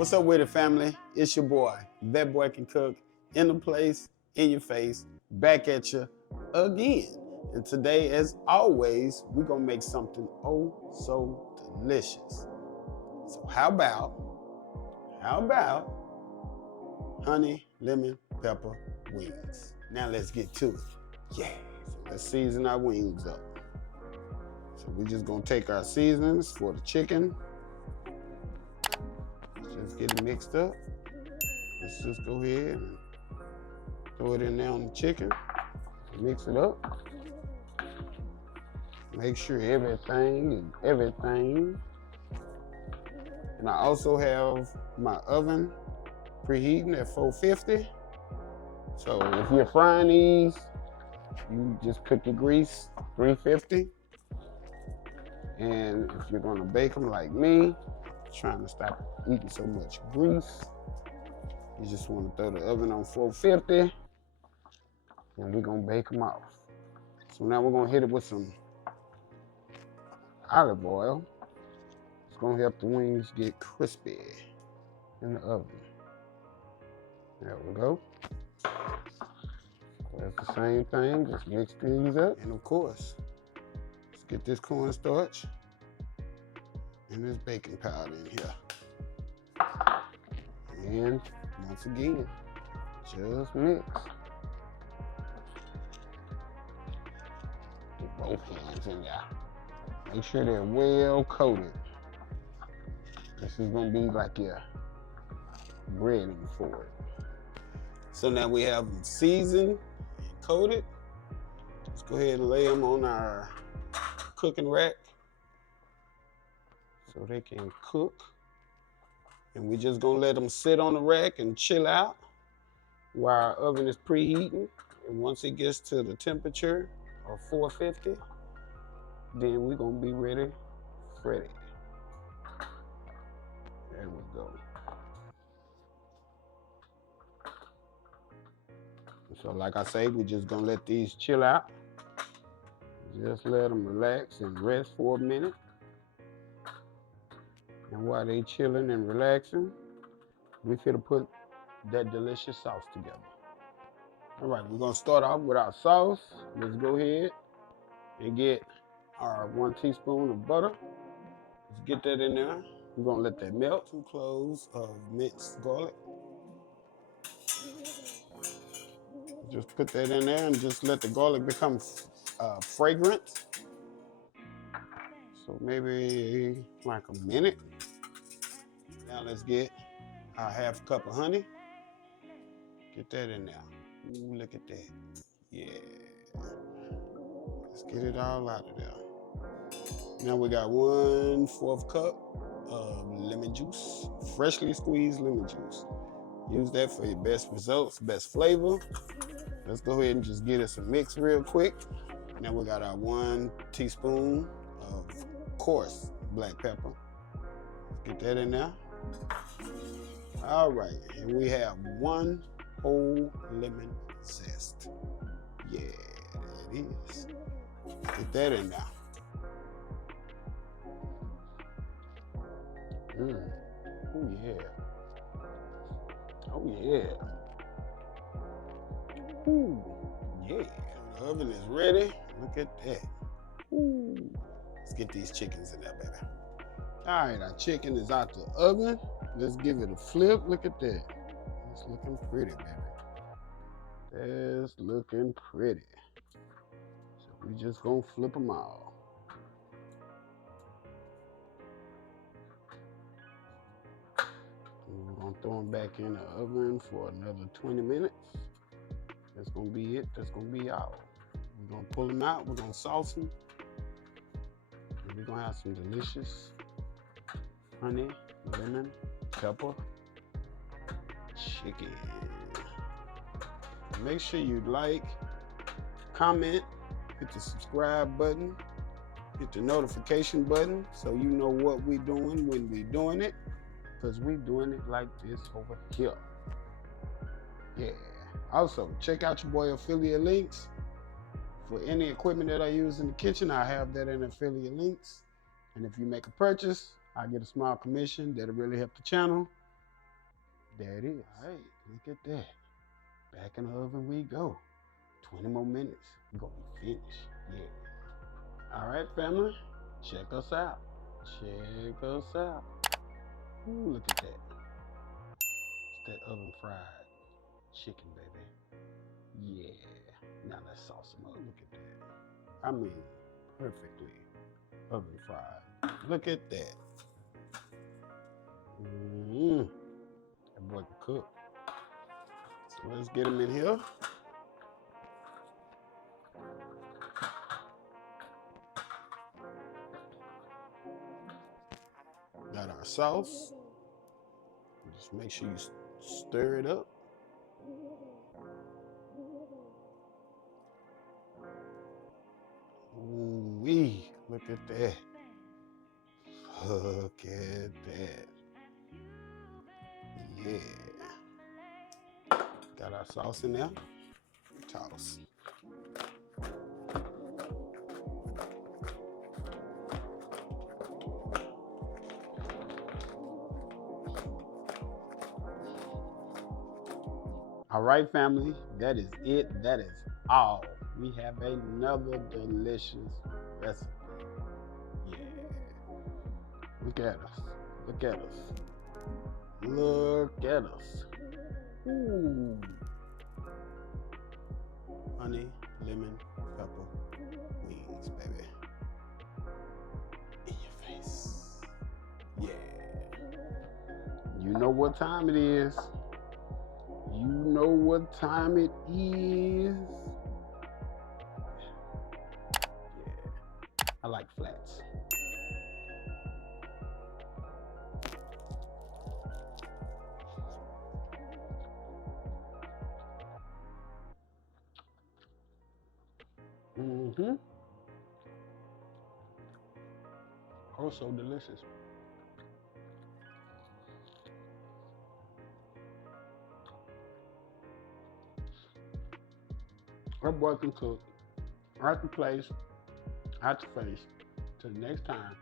What's up with it, family? It's your boy, That Boy Can Cook, in the place, in your face, back at you again. And today, as always, we're gonna make something oh so delicious. So how about honey, lemon, pepper wings? Now let's get to it. Yeah, so let's season our wings up. So we're just gonna take our seasonings for the chicken. Just get it mixed up. Let's just go ahead and throw it in there on the chicken. Mix it up. Make sure everything is everything. And I also have my oven preheating at 450. So if you're frying these, you just put your grease 350. And if you're gonna bake them like me, trying to stop eating so much grease, you just want to throw the oven on 450 and we're gonna bake them off. So now we're gonna hit it with some olive oil. It's gonna help the wings get crispy in the oven. There we go. That's the same thing, just mix these up. And of course, let's get this cornstarch and this baking powder in here. And once again, just mix. Get both hands in there. Make sure they're well coated. This is gonna be like your breading for it. So now we have them seasoned and coated. Let's go ahead and lay them on our cooking rack so they can cook. And we're just gonna let them sit on the rack and chill out while our oven is preheating. And once it gets to the temperature of 450, then we're gonna be ready. There we go. So like I say, we're just gonna let these chill out. Just let them relax and rest for a minute. And while they chilling and relaxing, we finna put that delicious sauce together. All right, we're gonna start off with our sauce. Let's go ahead and get our 1 teaspoon of butter. Let's get that in there. We're gonna let that melt. 2 cloves of minced garlic. Just put that in there and just let the garlic become fragrant. So maybe like a minute. Now let's get our 1/2 cup of honey. Get that in there. Ooh, look at that. Yeah. Let's get it all out of there. Now we got 1/4 cup of lemon juice, freshly squeezed lemon juice. Use that for your best results, best flavor. Let's go ahead and just get us a mix real quick. Now we got our 1 teaspoon of coarse black pepper. Let's get that in there. All right, and we have 1 whole lemon zest. Yeah, there it is. Get that in there. Oh yeah. Oh yeah. Ooh, yeah. The oven is ready. Look at that. Ooh. Let's get these chickens in there, baby. All right, our chicken is out the oven. Let's give it a flip. Look at that. It's looking pretty, baby. It's looking pretty. So we just gonna flip them all. And we're gonna throw them back in the oven for another 20 minutes. That's gonna be it. That's gonna be all. We're gonna pull them out. We're gonna sauce them. And we're gonna have some delicious honey, lemon, pepper, chicken. Make sure you like, comment, hit the subscribe button, hit the notification button so you know what we're doing when we're doing it, because we're doing it like this over here. Yeah. Also, check out your boy affiliate links. For any equipment that I use in the kitchen, I have that in affiliate links. And if you make a purchase, I get a small commission that'll really help the channel. There it is. All right, look at that. Back in the oven we go. 20 more minutes. We're gonna be finished. Yeah. All right, family. Check us out. Check us out. Ooh, look at that. It's that oven fried chicken, baby. Yeah. Now let's sauce them up. Look at that. I mean, perfectly oven fried. Look at that. That boy can cook. So let's get him in here. Got our sauce. Just make sure you stir it up. Ooh-wee, look at that. Look at that. Yeah. Got our sauce in there. Toss. All right, family, that is it. That is all. We have another delicious recipe. Yeah. Look at us. Look at us. Look at us. Ooh. Honey, lemon, pepper, wings, baby. In your face. Yeah. You know what time it is. You know what time it is. Yeah. I like flats. Oh, so delicious. Our boy can cook. Out the place, out the face. Till next time.